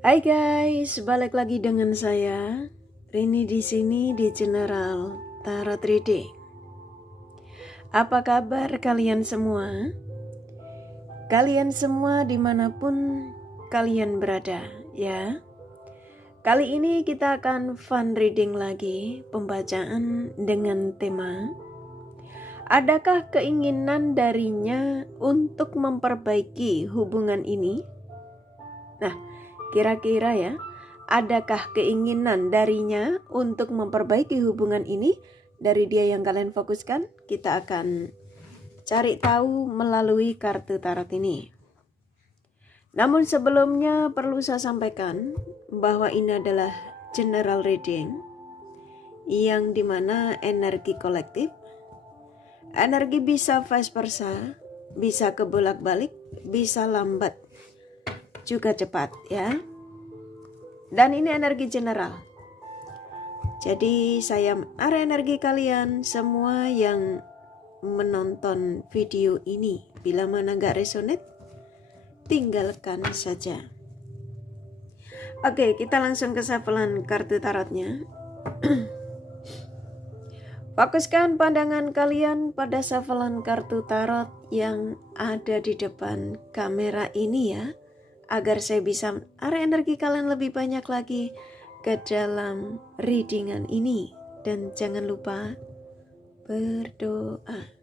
Hai guys, balik lagi dengan saya Rini di sini di General Tarot Reading. Apa kabar kalian semua? Kalian semua dimanapun kalian berada, ya. Kali ini kita akan fun reading lagi, pembacaan dengan tema adakah keinginan darinya untuk memperbaiki hubungan ini? Nah, kira-kira ya, adakah keinginan darinya untuk memperbaiki hubungan ini? Dari dia yang kalian fokuskan, kita akan cari tahu melalui kartu tarot ini. Namun sebelumnya perlu saya sampaikan bahwa ini adalah general reading yang dimana energi kolektif, energi bisa vice versa, bisa kebolak-balik, bisa lambat, juga cepat ya. Dan ini energi general. Jadi saya menarik energi kalian semua yang menonton video ini. Bila mana gak resonate, tinggalkan saja. Oke, kita langsung ke shufflean kartu tarotnya. Fokuskan pandangan kalian pada shufflean kartu tarot yang ada di depan kamera ini ya, agar saya bisa menarik energi kalian lebih banyak lagi ke dalam readingan ini. Dan jangan lupa berdoa.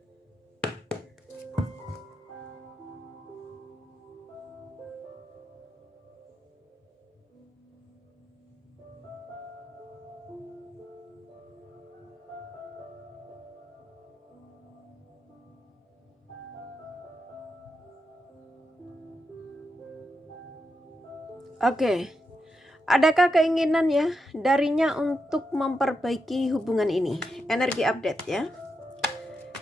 Oke, adakah keinginan ya darinya untuk memperbaiki hubungan ini? Energi update ya.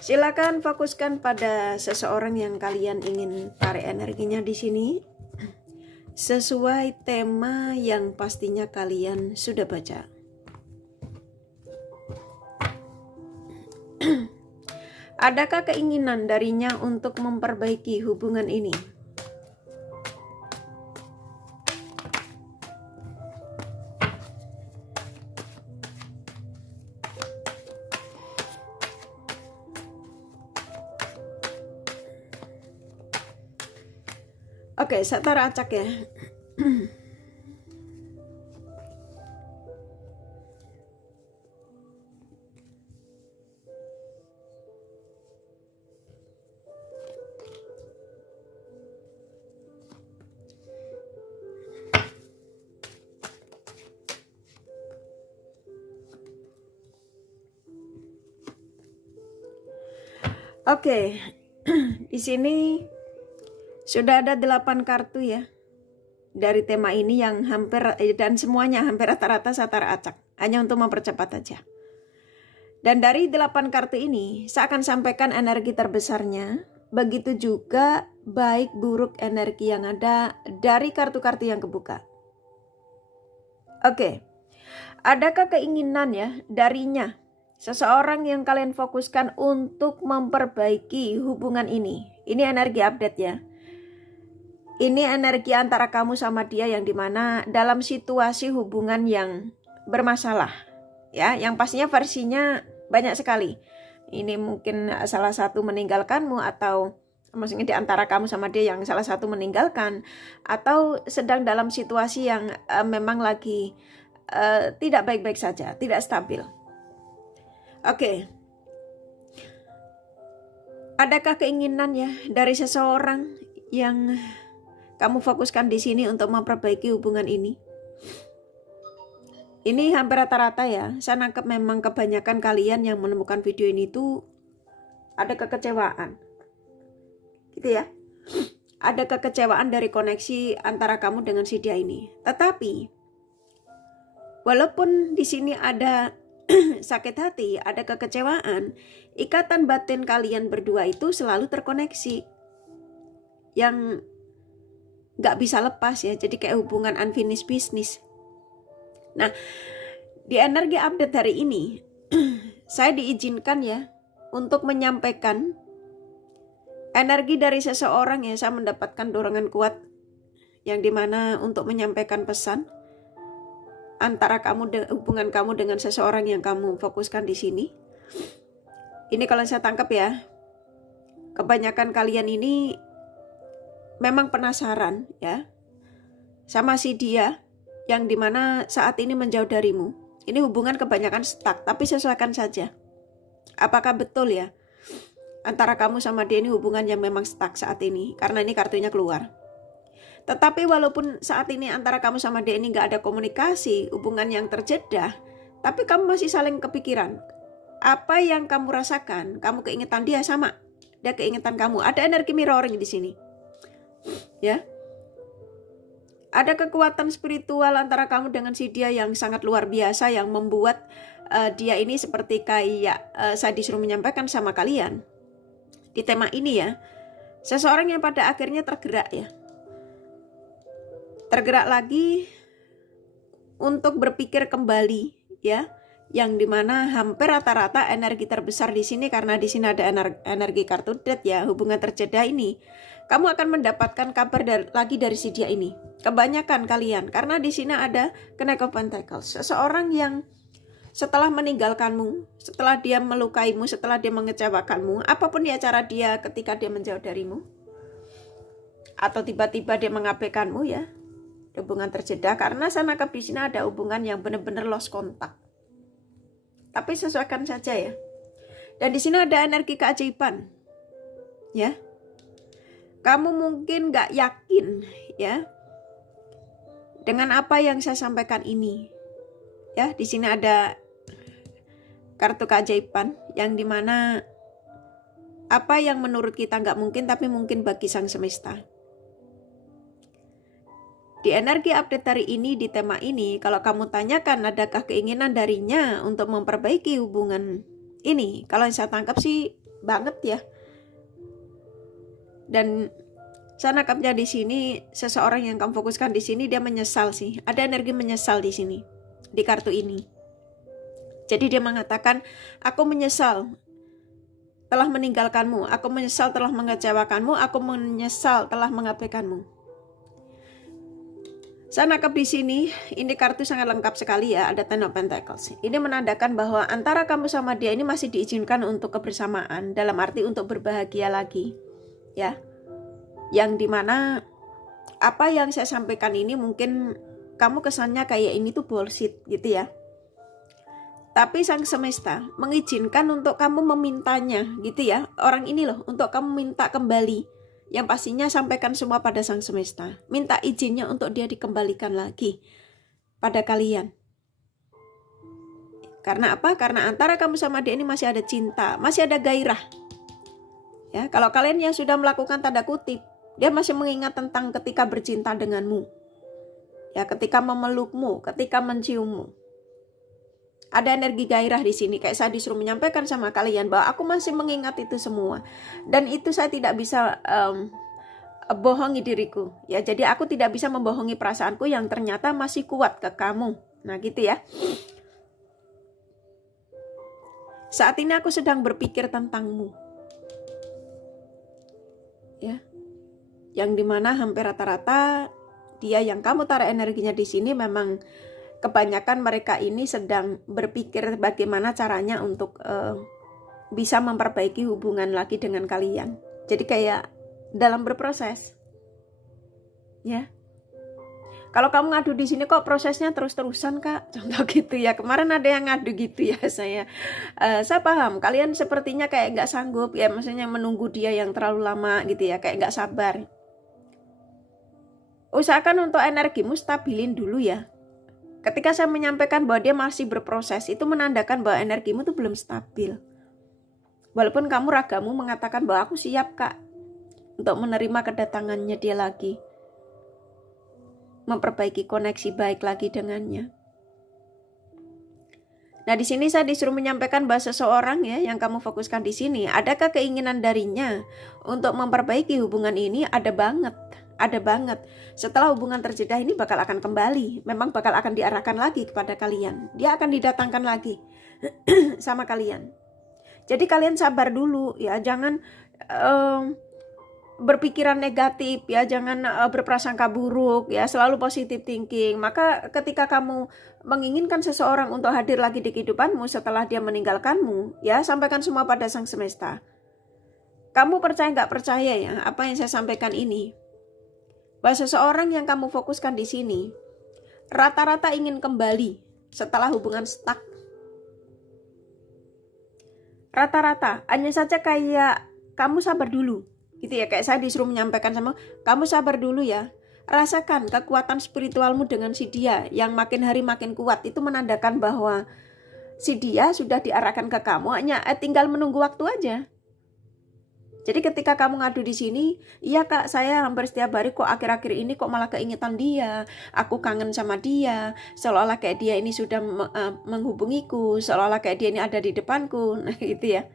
Silakan fokuskan pada seseorang yang kalian ingin tarik energinya di sini, sesuai tema yang pastinya kalian sudah baca. Adakah keinginan darinya untuk memperbaiki hubungan ini? Oke, saya taruh acak ya. Oke, di sini sudah ada 8 kartu ya dari tema ini yang hampir dan semuanya hampir rata-rata saya taruh acak hanya untuk mempercepat aja. Dan dari 8 kartu ini saya akan sampaikan energi terbesarnya, begitu juga baik buruk energi yang ada dari kartu-kartu yang kebuka. Oke, adakah keinginan ya darinya seseorang yang kalian fokuskan untuk memperbaiki hubungan ini? Ini energi update ya. Ini energi antara kamu sama dia yang dimana dalam situasi hubungan yang bermasalah ya, yang pastinya versinya banyak sekali. Ini mungkin salah satu meninggalkanmu, atau maksudnya di antara kamu sama dia yang salah satu meninggalkan, atau sedang dalam situasi yang memang lagi tidak baik-baik saja, tidak stabil. Oke. Adakah keinginan ya dari seseorang yang kamu fokuskan di sini untuk memperbaiki hubungan ini? Ini hampir rata-rata ya. Saya nangkep memang kebanyakan kalian yang menemukan video ini tuh ada kekecewaan. Gitu ya. Ada kekecewaan dari koneksi antara kamu dengan si dia ini. Tetapi walaupun di sini ada sakit hati, ada kekecewaan, ikatan batin kalian berdua itu selalu terkoneksi. Yang gak bisa lepas ya, jadi kayak hubungan unfinished business. Nah, di energi update hari ini saya diizinkan ya untuk menyampaikan energi dari seseorang ya. Saya mendapatkan dorongan kuat yang dimana untuk menyampaikan pesan antara hubungan kamu dengan seseorang yang kamu fokuskan di sini. Ini kalau saya tangkap ya, kebanyakan kalian ini memang penasaran ya sama si dia yang dimana saat ini menjauh darimu. Ini hubungan kebanyakan stuck, tapi sesuaikan saja. Apakah betul ya antara kamu sama dia ini hubungan yang memang stuck saat ini? Karena ini kartunya keluar. Tetapi walaupun saat ini antara kamu sama dia ini gak ada komunikasi, hubungan yang terjeda, tapi kamu masih saling kepikiran. Apa yang kamu rasakan, kamu keingetan dia sama, dia keingetan kamu. Ada energi mirroring di sini. Ya. Ada kekuatan spiritual antara kamu dengan si dia yang sangat luar biasa, yang membuat dia ini seperti kayak saya disuruh menyampaikan sama kalian. Di tema ini ya, seseorang yang pada akhirnya tergerak ya. Tergerak lagi untuk berpikir kembali ya, yang dimana hampir rata-rata energi terbesar di sini, karena di sini ada energi kartu death ya, hubungan terjeda ini. Kamu akan mendapatkan kabar lagi dari si dia ini. Kebanyakan kalian, karena di sini ada Knight of Pentacles, seseorang yang setelah meninggalkanmu, setelah dia melukaimu, setelah dia mengecewakanmu, apapun ya cara dia ketika dia menjauh darimu, atau tiba-tiba dia mengabaikanmu ya, hubungan terjeda. Karena saya nangkap di sini ada hubungan yang benar-benar lost kontak. Tapi sesuaikan saja ya. Dan di sini ada energi keajaiban. Ya. Kamu mungkin gak yakin ya dengan apa yang saya sampaikan ini. Ya, di sini ada kartu keajaiban yang dimana apa yang menurut kita gak mungkin tapi mungkin bagi sang semesta. Di energi update hari ini, di tema ini, kalau kamu tanyakan adakah keinginan darinya untuk memperbaiki hubungan ini, kalau yang saya tangkap sih banget ya. Dan saya nangkapnya di sini, seseorang yang kamu fokuskan di sini dia menyesal sih. Ada energi menyesal di sini, di kartu ini. Jadi dia mengatakan, aku menyesal telah meninggalkanmu, aku menyesal telah mengecewakanmu, aku menyesal telah mengabaikanmu. Saya nangkap di sini, ini kartu sangat lengkap sekali ya, ada Ten of Pentacles. Ini menandakan bahwa antara kamu sama dia ini masih diizinkan untuk kebersamaan, dalam arti untuk berbahagia lagi, ya. Yang dimana apa yang saya sampaikan ini mungkin kamu kesannya kayak ini tuh bullshit gitu ya. Tapi sang semesta mengizinkan untuk kamu memintanya gitu ya. Orang ini loh untuk kamu minta kembali. Yang pastinya sampaikan semua pada sang semesta. Minta izinnya untuk dia dikembalikan lagi pada kalian. Karena apa? Karena antara kamu sama dia ini masih ada cinta, masih ada gairah. Ya, kalau kalian yang sudah melakukan tanda kutip, dia masih mengingat tentang ketika bercinta denganmu. Ya, ketika memelukmu, ketika menciummu. Ada energi gairah di sini, kayak saya disuruh menyampaikan sama kalian bahwa aku masih mengingat itu semua. Dan itu saya tidak bisa bohongi diriku. Ya, jadi aku tidak bisa membohongi perasaanku yang ternyata masih kuat ke kamu. Nah, gitu ya. Saat ini aku sedang berpikir tentangmu. Ya. Yang dimana hampir rata-rata dia yang kamu taruh energinya di sini memang kebanyakan mereka ini sedang berpikir bagaimana caranya untuk bisa memperbaiki hubungan lagi dengan kalian. Jadi kayak dalam berproses. Ya. Kalau kamu ngadu di sini kok prosesnya terus-terusan Kak? Contoh gitu ya. Kemarin ada yang ngadu gitu ya saya paham. Kalian sepertinya kayak nggak sanggup ya, maksudnya menunggu dia yang terlalu lama gitu ya, kayak nggak sabar. Usahakan untuk energimu stabilin dulu ya. Ketika saya menyampaikan bahwa dia masih berproses, itu menandakan bahwa energimu tuh belum stabil. Walaupun kamu ragamu mengatakan bahwa aku siap Kak untuk menerima kedatangannya dia lagi. Memperbaiki koneksi baik lagi dengannya. Nah, di sini saya disuruh menyampaikan bahwa seseorang ya yang kamu fokuskan di sini, adakah keinginan darinya untuk memperbaiki hubungan ini? Ada banget. Ada banget. Setelah hubungan terjeda ini bakal akan kembali. Memang bakal akan diarahkan lagi kepada kalian. Dia akan didatangkan lagi sama kalian. Jadi kalian sabar dulu ya. Jangan berpikiran negatif ya, jangan berprasangka buruk ya, selalu positive thinking. Maka ketika kamu menginginkan seseorang untuk hadir lagi di kehidupanmu setelah dia meninggalkanmu, ya sampaikan semua pada Sang Semesta. Kamu percaya nggak percaya ya apa yang saya sampaikan ini? Bahwa seseorang yang kamu fokuskan di sini rata-rata ingin kembali setelah hubungan stuck. Rata-rata, hanya saja kayak kamu sabar dulu. Gitu ya, kayak saya disuruh menyampaikan sama kamu sabar dulu ya, rasakan kekuatan spiritualmu dengan si dia yang makin hari makin kuat. Itu menandakan bahwa si dia sudah diarahkan ke kamu, hanya tinggal menunggu waktu aja. Jadi ketika kamu ngadu di sini, iya kak, saya hampir setiap hari kok akhir-akhir ini kok malah keingetan dia, aku kangen sama dia, seolah-olah kayak dia ini sudah menghubungiku, seolah-olah kayak dia ini ada di depanku, nah gitu ya.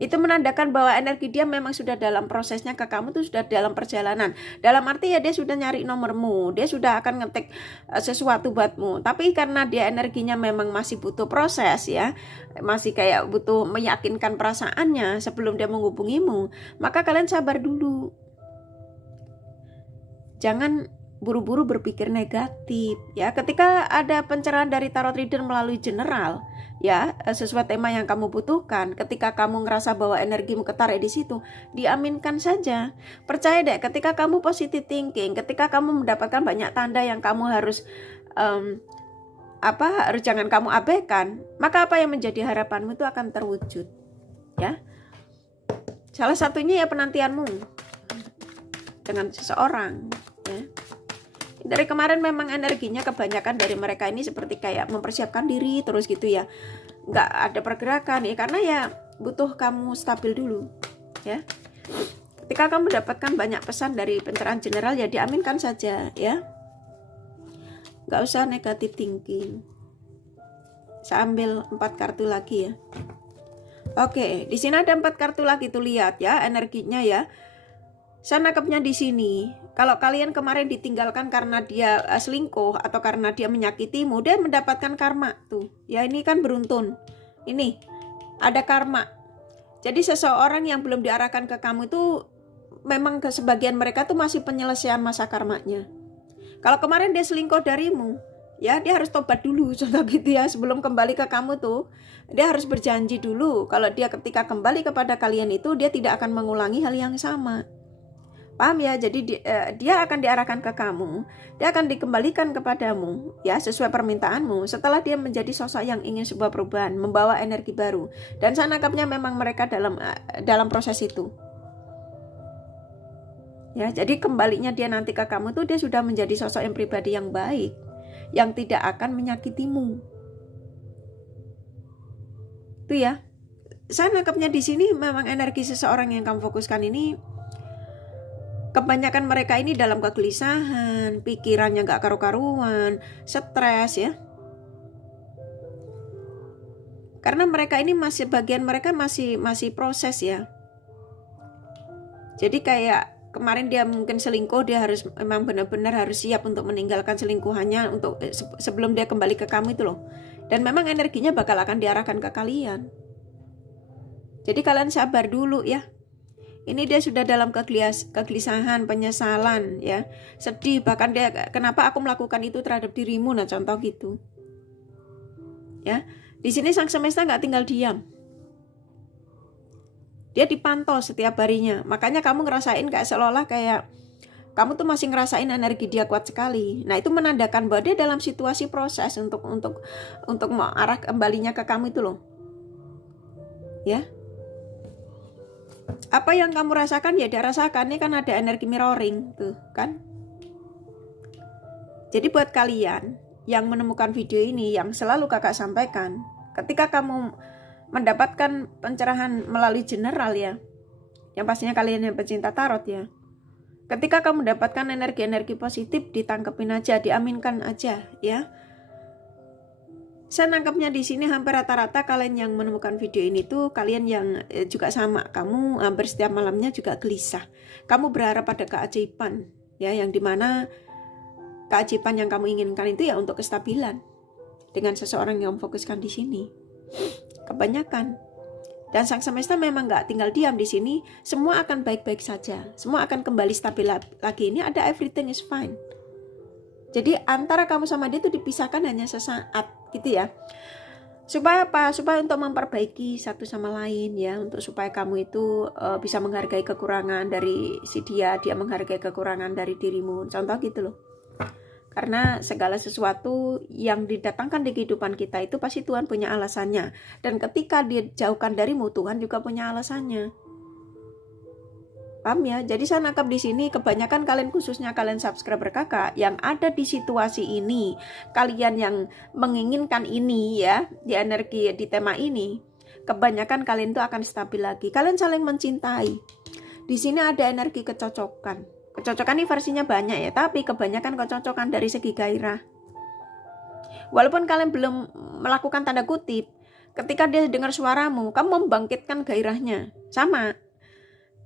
Itu menandakan bahwa energi dia memang sudah dalam prosesnya ke kamu tuh, sudah dalam perjalanan. Dalam arti ya dia sudah nyari nomormu, dia sudah akan ngetik sesuatu buatmu. Tapi karena dia energinya memang masih butuh proses ya, masih kayak butuh meyakinkan perasaannya sebelum dia menghubungimu, maka kalian sabar dulu. Jangan buru-buru berpikir negatif ya. Ketika ada pencerahan dari tarot reader melalui general ya, sesuai tema yang kamu butuhkan, ketika kamu ngerasa bahwa energimu ketarik di situ, diaminkan saja. Percaya deh, ketika kamu positive thinking, ketika kamu mendapatkan banyak tanda yang kamu harus harus jangan kamu abaikan, maka apa yang menjadi harapanmu itu akan terwujud ya. Salah satunya ya penantianmu dengan seseorang ya. Dari kemarin memang energinya kebanyakan dari mereka ini seperti kayak mempersiapkan diri terus gitu ya, nggak ada pergerakan ya, karena ya butuh kamu stabil dulu ya. Ketika kamu mendapatkan banyak pesan dari pencerahan general ya diaminkan saja ya, nggak usah negatif thinking. Saya ambil 4 kartu lagi ya. Oke, di sini ada 4 kartu lagi tuh, lihat ya energinya ya. Saya nangkepnya di sini, kalau kalian kemarin ditinggalkan karena dia selingkuh atau karena dia menyakitimu, dia mendapatkan karma tuh. Ya ini kan beruntun. Ini ada karma. Jadi seseorang yang belum diarahkan ke kamu itu memang ke sebagian mereka tuh masih penyelesaian masa karmanya. Kalau kemarin dia selingkuh darimu, ya dia harus tobat dulu contoh gitu ya, sebelum kembali ke kamu tuh. Dia harus berjanji dulu kalau dia ketika kembali kepada kalian itu dia tidak akan mengulangi hal yang sama. Paham ya? Jadi dia akan diarahkan ke kamu, dia akan dikembalikan kepadamu ya sesuai permintaanmu setelah dia menjadi sosok yang ingin sebuah perubahan, membawa energi baru. Dan saya nangkapnya memang mereka dalam proses itu. Ya, jadi kembalinya dia nanti ke kamu tuh dia sudah menjadi sosok yang pribadi yang baik, yang tidak akan menyakitimu. Itu ya. Saya nangkapnya di sini memang energi seseorang yang kamu fokuskan ini, kebanyakan mereka ini dalam kegelisahan, pikirannya gak karu-karuan, stres ya. Karena mereka ini bagian mereka masih proses ya. Jadi kayak kemarin dia mungkin selingkuh, dia harus memang benar-benar harus siap untuk meninggalkan selingkuhannya untuk sebelum dia kembali ke kamu itu loh. Dan memang energinya bakal akan diarahkan ke kalian. Jadi kalian sabar dulu ya. Ini dia sudah dalam kegelisahan, penyesalan ya, sedih, bahkan dia kenapa aku melakukan itu terhadap dirimu, nah contoh gitu ya. Di sini Sang Semesta nggak tinggal diam, dia dipantau setiap harinya. Makanya kamu ngerasain kayak seolah-olah kayak kamu tuh masih ngerasain energi dia kuat sekali. Nah itu menandakan bahwa dia dalam situasi proses untuk mengarah kembalinya ke kamu itu loh ya. Apa yang kamu rasakan ya dia rasakan. Ini kan ada energi mirroring tuh kan. Jadi buat kalian yang menemukan video ini, yang selalu kakak sampaikan, ketika kamu mendapatkan pencerahan melalui general ya, yang pastinya kalian yang pecinta tarot ya, ketika kamu mendapatkan energi-energi positif, ditangkepin aja, diaminkan aja ya. Saya nangkapnya di sini hampir rata-rata kalian yang menemukan video ini tuh kalian yang juga sama, kamu hampir setiap malamnya juga gelisah. Kamu berharap pada keajaiban ya, yang dimana keajaiban yang kamu inginkan itu ya untuk kestabilan dengan seseorang yang fokuskan di sini. Kebanyakan Dan sang semesta memang nggak tinggal diam di sini. Semua akan baik-baik saja. Semua akan kembali stabil lagi. Ini ada everything is fine. Jadi antara kamu sama dia itu dipisahkan hanya sesaat gitu ya. Supaya apa? Supaya untuk memperbaiki satu sama lain ya. Untuk supaya kamu itu bisa menghargai kekurangan dari si dia menghargai kekurangan dari dirimu. Contoh gitu loh. Karena segala sesuatu yang didatangkan di kehidupan kita itu pasti Tuhan punya alasannya. Dan ketika dia jauhkan darimu, Tuhan juga punya alasannya. Paham ya? Jadi saya nangkap di sini kebanyakan kalian, khususnya kalian subscriber kakak yang ada di situasi ini, kalian yang menginginkan ini ya, di energi di tema ini, kebanyakan kalian itu akan stabil lagi. Kalian saling mencintai. Di sini ada energi kecocokan. Kecocokan ini versinya banyak ya, tapi kebanyakan kecocokan dari segi gairah. Walaupun kalian belum melakukan tanda kutip, ketika dia dengar suaramu, kamu membangkitkan gairahnya. Sama.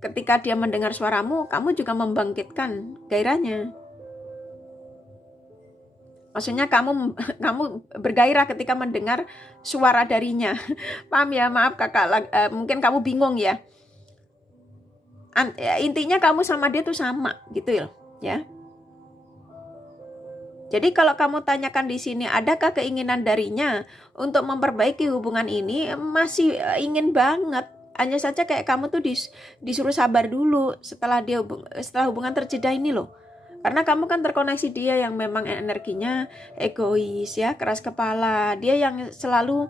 Ketika dia mendengar suaramu, kamu juga membangkitkan gairahnya. Maksudnya kamu bergairah ketika mendengar suara darinya. Paham ya? Maaf kakak, mungkin kamu bingung ya. Intinya kamu sama dia tuh sama gitu ya. Jadi kalau kamu tanyakan di sini, adakah keinginan darinya untuk memperbaiki hubungan ini? Masih ingin banget. Hanya saja kayak kamu tuh disuruh sabar dulu setelah hubungan terjeda ini loh. Karena kamu kan terkoneksi dia yang memang energinya egois ya, keras kepala. Dia yang selalu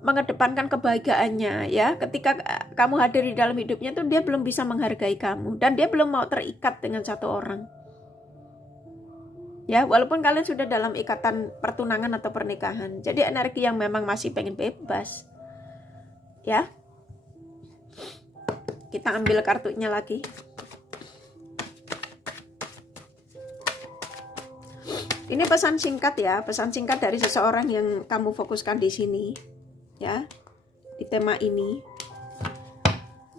mengedepankan kebahagiaannya ya. Ketika kamu hadir di dalam hidupnya tuh dia belum bisa menghargai kamu dan dia belum mau terikat dengan satu orang. Ya, walaupun kalian sudah dalam ikatan pertunangan atau pernikahan. Jadi energi yang memang masih pengen bebas. Ya. Kita ambil kartunya lagi. Ini pesan singkat ya, pesan singkat dari seseorang yang kamu fokuskan di sini. Ya, di tema ini.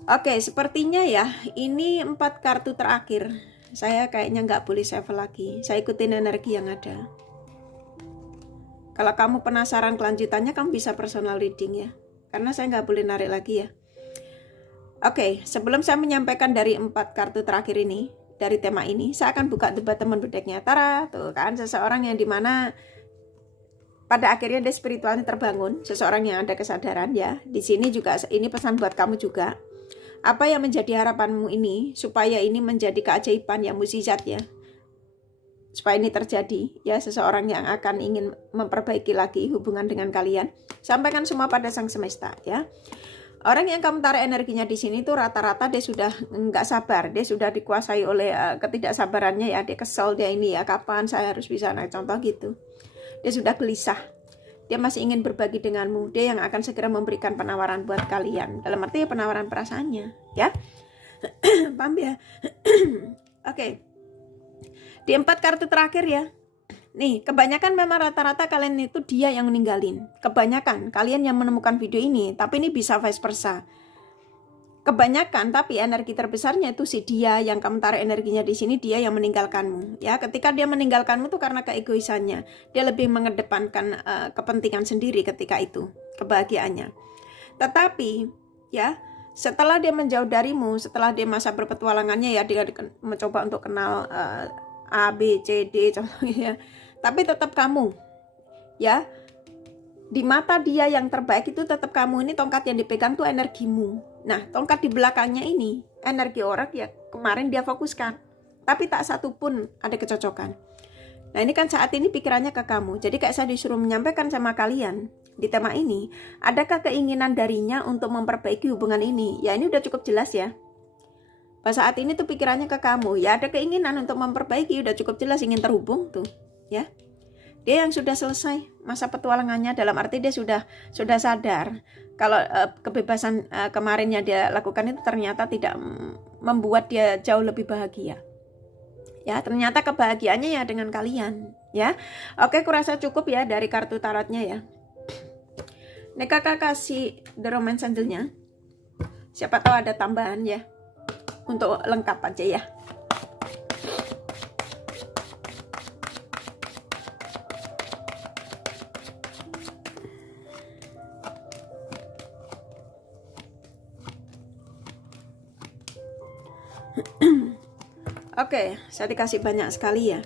Oke, sepertinya ya ini 4 kartu terakhir. Saya kayaknya nggak boleh save lagi. Saya ikutin energi yang ada. Kalau kamu penasaran kelanjutannya, kamu bisa personal reading ya. Karena saya nggak boleh narik lagi ya. Oke, sebelum saya menyampaikan dari 4 kartu terakhir ini, dari tema ini, saya akan buka debat teman bedeknya. Tara, tuh kan seseorang yang dimana pada akhirnya dia spiritualnya terbangun, seseorang yang ada kesadaran ya. Di sini juga ini pesan buat kamu juga. Apa yang menjadi harapanmu ini supaya ini menjadi keajaiban yang mukjizat ya. Supaya ini terjadi ya, seseorang yang akan ingin memperbaiki lagi hubungan dengan kalian. Sampaikan semua pada Sang Semesta ya. Orang yang kamu tarik energinya di sini tuh rata-rata dia sudah nggak sabar, dia sudah dikuasai oleh ketidaksabarannya ya, dia kesel dia ini ya, kapan saya harus bisa naik, contoh gitu. Dia sudah gelisah, dia masih ingin berbagi denganmu, dia yang akan segera memberikan penawaran buat kalian, dalam arti penawaran perasaannya ya. Paham ya? Oke. Di 4 kartu terakhir ya, nih kebanyakan memang rata-rata kalian itu dia yang meninggalin, kebanyakan kalian yang menemukan video ini, tapi ini bisa vice versa. Kebanyakan, tapi energi terbesarnya itu si dia yang kamu tarik energinya di sini, dia yang meninggalkanmu ya. Ketika dia meninggalkanmu tuh karena keegoisannya, dia lebih mengedepankan kepentingan sendiri ketika itu, kebahagiaannya. Tetapi ya, setelah dia menjauh darimu, setelah dia masa berpetualangannya ya, dia mencoba untuk kenal A, B, C, D contohnya, tapi tetap kamu ya, di mata dia yang terbaik itu tetap kamu. Ini tongkat yang dipegang tuh energimu. Nah, tongkat di belakangnya ini energi orang ya kemarin dia fokuskan, tapi tak satu pun ada kecocokan. Nah, ini kan saat ini pikirannya ke kamu. Jadi kayak saya disuruh menyampaikan sama kalian di tema ini, adakah keinginan darinya untuk memperbaiki hubungan ini? Ya, ini udah cukup jelas ya. Pada saat ini tuh pikirannya ke kamu, ya ada keinginan untuk memperbaiki, udah cukup jelas ingin terhubung tuh, ya. Dia yang sudah selesai masa petualangannya, dalam arti dia sudah sadar kalau kebebasan kemarin yang dia lakukan itu ternyata tidak membuat dia jauh lebih bahagia. Ya, ternyata kebahagiaannya ya dengan kalian, ya. Oke, kurasa cukup ya dari kartu tarotnya ya. Nih kakak kasih The Romance Angel-nya. Siapa tahu ada tambahan ya. Untuk lengkap aja ya. Oke, saya dikasih banyak sekali ya.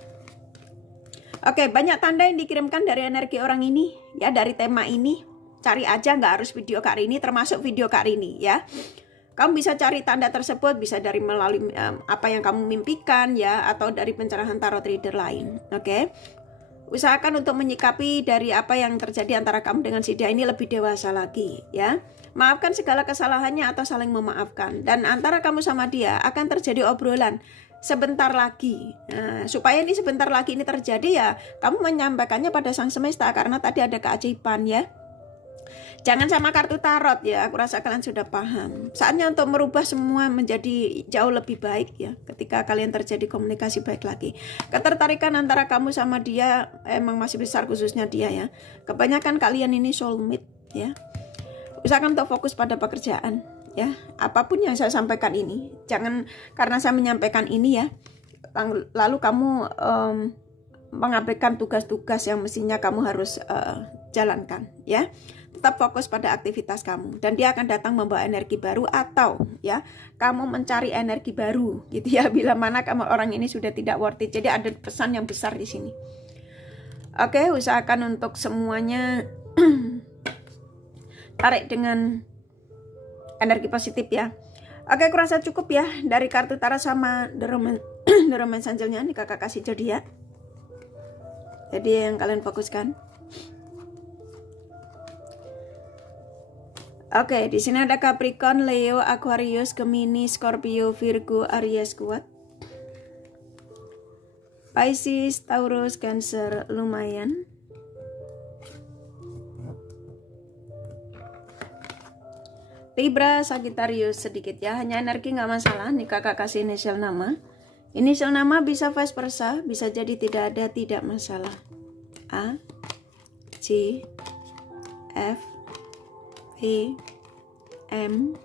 Oke, banyak tanda yang dikirimkan dari energi orang ini ya, dari tema ini. Cari aja, nggak harus video Kak Rini, termasuk video Kak Rini ya. Kamu bisa cari tanda tersebut, bisa dari melalui apa yang kamu mimpikan ya, atau dari pencerahan tarot reader lain. Oke. Usahakan untuk menyikapi dari apa yang terjadi antara kamu dengan si dia ini lebih dewasa lagi ya. Maafkan segala kesalahannya atau saling memaafkan. Dan antara kamu sama dia akan terjadi obrolan sebentar lagi. Nah, supaya ini sebentar lagi ini terjadi ya, kamu menyampaikannya pada sang semesta karena tadi ada keajaiban ya. Jangan sama kartu tarot ya, aku rasa kalian sudah paham. Saatnya untuk merubah semua menjadi jauh lebih baik ya, ketika kalian terjadi komunikasi baik lagi. Ketertarikan antara kamu sama dia emang masih besar, khususnya dia ya. Kebanyakan kalian ini soulmate ya. Usahakan untuk fokus pada pekerjaan ya. Apapun yang saya sampaikan ini, jangan karena saya menyampaikan ini ya, lalu kamu mengabaikan tugas-tugas yang mestinya kamu harus jalankan ya. Tetap fokus pada aktivitas kamu dan dia akan datang membawa energi baru, atau ya kamu mencari energi baru gitu ya, bila mana kamu orang ini sudah tidak worth it. Jadi ada pesan yang besar di sini. Oke, usahakan untuk semuanya tarik dengan energi positif ya. Oke, aku rasa cukup ya dari kartu tarot sama The Romance Angel-nya. Ini kakak kasih zodiak. Jadi yang kalian fokuskan. Oke, di sini ada Capricorn, Leo, Aquarius, Gemini, Scorpio, Virgo, Aries kuat. Pisces, Taurus, Cancer lumayan. Libra, Sagittarius sedikit ya, hanya energi nggak masalah. Nih kakak kasih inisial nama. Inisial nama bisa vice versa, bisa jadi tidak ada, tidak masalah. A, C, F, V, M,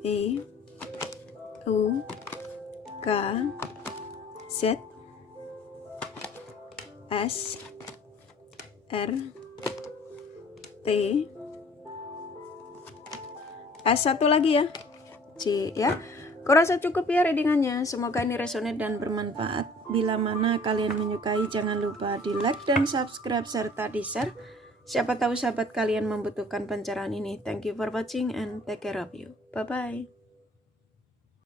E, U, K, Z, S, R, T, S satu lagi ya, C ya. Kurasa cukup ya readingannya. Semoga ini resonate dan bermanfaat. Bila mana kalian menyukai, jangan lupa di like dan subscribe serta di share. Siapa tahu sahabat kalian membutuhkan pencerahan ini. Thank you for watching and take care of you. Bye-bye.